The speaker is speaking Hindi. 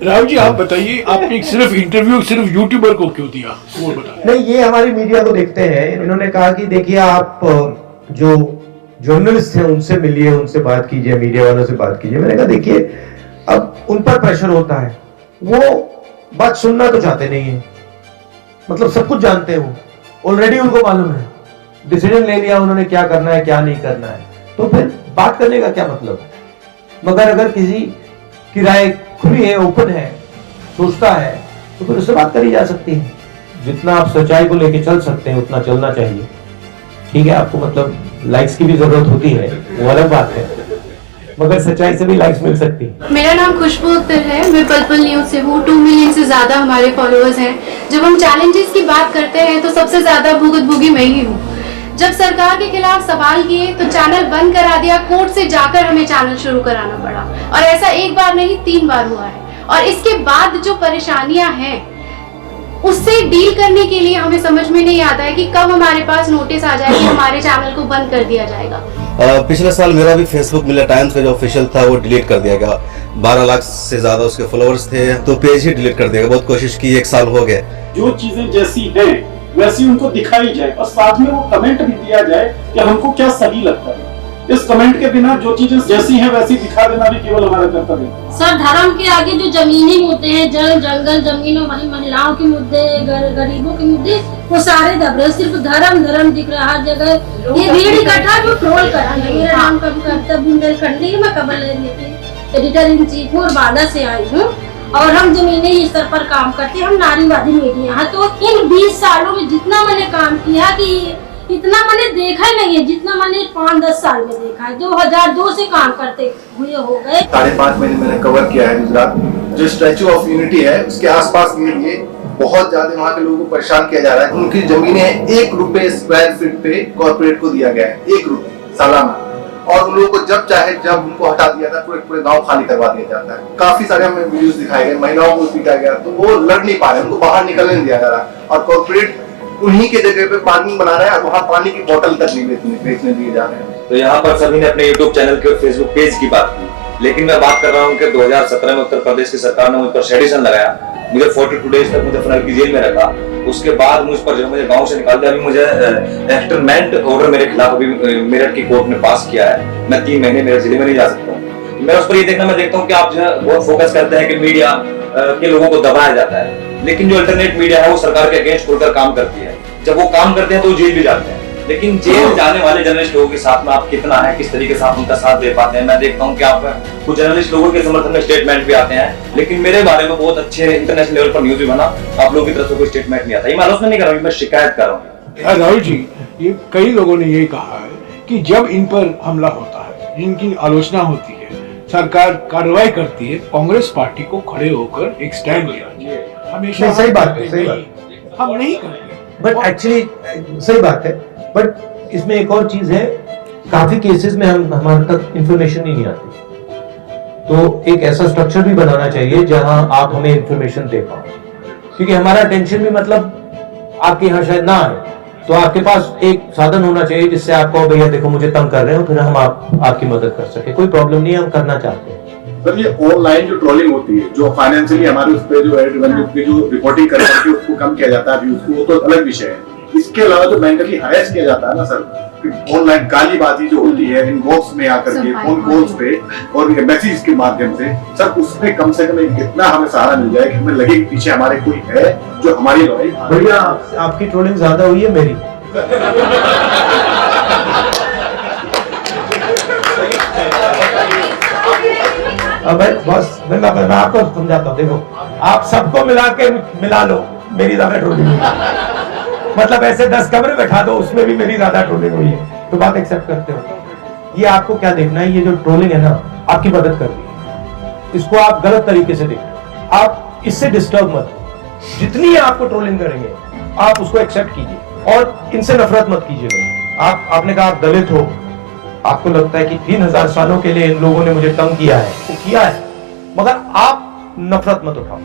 राहुल जी आप बताइए, आपने सिर्फ इंटरव्यू सिर्फ यूट्यूबर को क्यों दिया, वो बताइए। नहीं, ये हमारी मीडिया को देखते हैं। इन्होंने कहा कि देखिए आप जो जर्नलिस्ट हैं उनसे मिलिए, उनसे बात कीजिए, मीडिया वालों से बात कीजिए। मैंने कहा देखिए अब उन पर प्रेशर होता है, वो बात सुनना तो चाहते नहीं है। मतलब सब कुछ जानते हैं, वो ऑलरेडी उनको मालूम है, डिसीजन ले लिया उन्होंने क्या करना है क्या नहीं करना है, तो फिर बात करने का क्या मतलब है। मगर अगर किसी की राय खुली है, ओपन है, सोचता है, तो फिर उससे बात करी जा सकती है। जितना आप सच्चाई को लेके चल सकते हैं उतना चलना चाहिए। ठीक है, आपको मतलब लाइक्स की भी जरूरत होती है, वो अलग बात है, मगर सच्चाई से भी लाइक्स मिल सकती है। मेरा नाम खुशबू अख्तर है, मैं पल न्यूज से हूँ। 2 मिलियन से ज्यादा हमारे फॉलोअर्स हैं। जब हम चैलेंजेस की बात करते हैं तो सबसे ज्यादा भुगतभोगी मैं ही हूँ। जब सरकार के खिलाफ सवाल किए तो चैनल बंद करा दिया, कोर्ट से जाकर हमें चैनल शुरू कराना पड़ा, और ऐसा एक बार नहीं 3 बार हुआ है। और इसके बाद जो परेशानियां हैं उससे डील करने के लिए हमें समझ में नहीं आता है कि कब हमारे पास नोटिस आ जाए कि हमारे चैनल को बंद कर दिया जाएगा। पिछले साल मेरा भी फेसबुक मिला टाइम्स का जो ऑफिशियल था वो डिलीट कर दिया गया। 12 लाख से ज्यादा उसके फॉलोअर्स थे, तो पेज ही डिलीट कर दिया गया। बहुत कोशिश की, 1 साल हो गए। जो चीजें जैसी हैं वैसी उनको दिखाई जाए और साथ में वो कमेंट भी दिया जाए कि हमको क्या सही लगता है। इस कमेंट के बिना जो चीजें जैसी हैं वैसी दिखा देना भी केवल हमारा कर्तव्य है। सर, धर्म के आगे जो जमीनी मुद्दे हैं, जल जंगल जमीन, महिलाओं के मुद्दे, गरीबों के मुद्दे, वो सारे दब रहे। सिर्फ धर्म दिख रहा हर जगह। ये भीड़ इकट्ठा जो ट्रोल कर रही है। मेरा नाम कविता बुंदेलखंडी, मैं खबर एडिटर इन चीफ हूँ और बांदा से आई हूँ, और हम जमीनी स्तर पर काम करते हैं। हम नारीवादी मीडिया है। तो इन 20 सालों में जितना मैंने काम किया कि इतना मैंने देखा ही नहीं है जितना मैंने 5-10 साल में देखा है। 2002 से काम करते हुए हो गए। 5.5 महीने मैंने कवर किया है गुजरात। जो स्टैचू ऑफ यूनिटी है उसके आसपास के लिए बहुत ज्यादा वहाँ के लोगों को परेशान किया जा रहा है। उनकी जमीनें 1 रुपए स्क्वायर फीट पे कॉर्पोरेट को दिया गया है, 1 रुपए सालाना। और उन लोगों को जब चाहे जब उनको हटा दिया था, पूरे गांव खाली करवा दिया जाता है। काफी सारे हमें वीडियोस दिखाए गए, महिलाओं को पीटा गया, तो वो लड़ नहीं पा रहे, उनको बाहर निकलने नहीं दिया जा रहा। और कॉर्पोरेट उन्हीं के जगह पे पार्किंग बना रहा है और वहाँ पानी की बोतल तक नहीं बेचने दिए जा रहे हैं। तो यहाँ पर सभी ने अपने यूट्यूब चैनल के फेसबुक पेज की बात की, लेकिन मैं बात कर रहा हूँ कि 2017 में उत्तर प्रदेश की सरकार ने मुझ पर सेडिशन लगाया। मुझे 42 डेज तक मुझे फनल की जेल में रखा। उसके बाद मुझ पर जो मुझे गांव से निकाल दिया। अभी मुझे एक्सटर्नमेंट ऑर्डर मेरे खिलाफ अभी मेरठ की कोर्ट ने पास किया है। मैं 3 महीने मेरे जिले में नहीं जा सकता हूँ। मैं उस पर ये देखता हूँ कि आप जो है बहुत फोकस करते हैं कि मीडिया के लोगों को दबाया जाता है, लेकिन जो अल्टरनेट मीडिया है वो सरकार के अगेंस्ट खुलकर काम करती है। जब वो काम करते हैं तो जेल भी जाते हैं, लेकिन जेल जाने वाले जर्नलिस्ट लोगों के साथ में आप कितना है, किस तरीके से आप उनका साथ दे पाते हैं। मैं देखता हूँ कि आप कुछ जर्नलिस्ट लोगों के समर्थन में स्टेटमेंट भी आते हैं, लेकिन मेरे बारे में बहुत अच्छे इंटरनेशनल लेवल पर न्यूज भी बना, आप लोगों की तरफ से कोई स्टेटमेंट नहीं आता। ये मैं आलोचना नहीं कर रहा हूँ, मैं शिकायत कर रहा हूँ। राहुल जी, ये कई लोगों ने यही कहा है कि जब इन पर हमला होता है, जिनकी आलोचना होती है, सरकार कार्रवाई करती है, कांग्रेस पार्टी को खड़े होकर एक स्टैंड लिया। हमेशा सही बात है, सही बात। हम नहीं करते, बट एक्चुअली सही बात है, बट इसमें एक और चीज है, काफी केसेस में हमारे तक इंफॉर्मेशन ही नहीं आती। तो एक ऐसा स्ट्रक्चर भी बनाना चाहिए जहां आप हमें इंफॉर्मेशन दे पाओ, क्योंकि हमारा टेंशन भी मतलब आपके यहाँ शायद ना आए, तो आपके पास एक साधन होना चाहिए जिससे आपको भैया देखो मुझे तंग कर रहे हो, फिर हम आपकी मदद कर सके। कोई प्रॉब्लम नहीं है, हम करना चाहते हैं। सर, ये ऑनलाइन जो ट्रोलिंग होती है, जो फाइनेंशियली हमारे उस पे जो रेवेन्यू की जो रिपोर्टिंग करके उसको कम किया जाता है, वो तो अलग विषय है। इसके अलावा जो मेंटली हरेस किया जाता है ना सर, ऑनलाइन गालीबाजी जो होती है इनबॉक्स में आकर के, फोन कॉल्स पे और मैसेज के माध्यम से, सर उसमें कम से कम इतना हमें सहारा मिल जाए कि हमें लगे कि पीछे हमारे कोई है जो हमारी लड़ाई। भैया आपकी ट्रोलिंग ज्यादा हुई है मेरी। बस मैं आपको समझाता हूँ। देखो, आप सबको मिला लो, मेरी ज्यादा ट्रोलिंग मतलब ऐसे 10 कमरे बैठा दो, उसमें भी मेरी ज्यादा ट्रोलिंग हुई है, तो बात एक्सेप्ट करते हो। ये आपको क्या देखना है, ये जो ट्रोलिंग है ना आपकी मदद कर रही है, इसको आप गलत तरीके से देखो, आप इससे डिस्टर्ब मत हो। जितनी आपको ट्रोलिंग करेंगे आप उसको एक्सेप्ट कीजिए और इनसे नफरत मत कीजिएगा। आपने कहा आप दलित हो, आपको लगता है कि 3000 सालों के लिए इन लोगों ने मुझे तंग किया है, वो किया है, मगर आप नफरत मत उठाओ।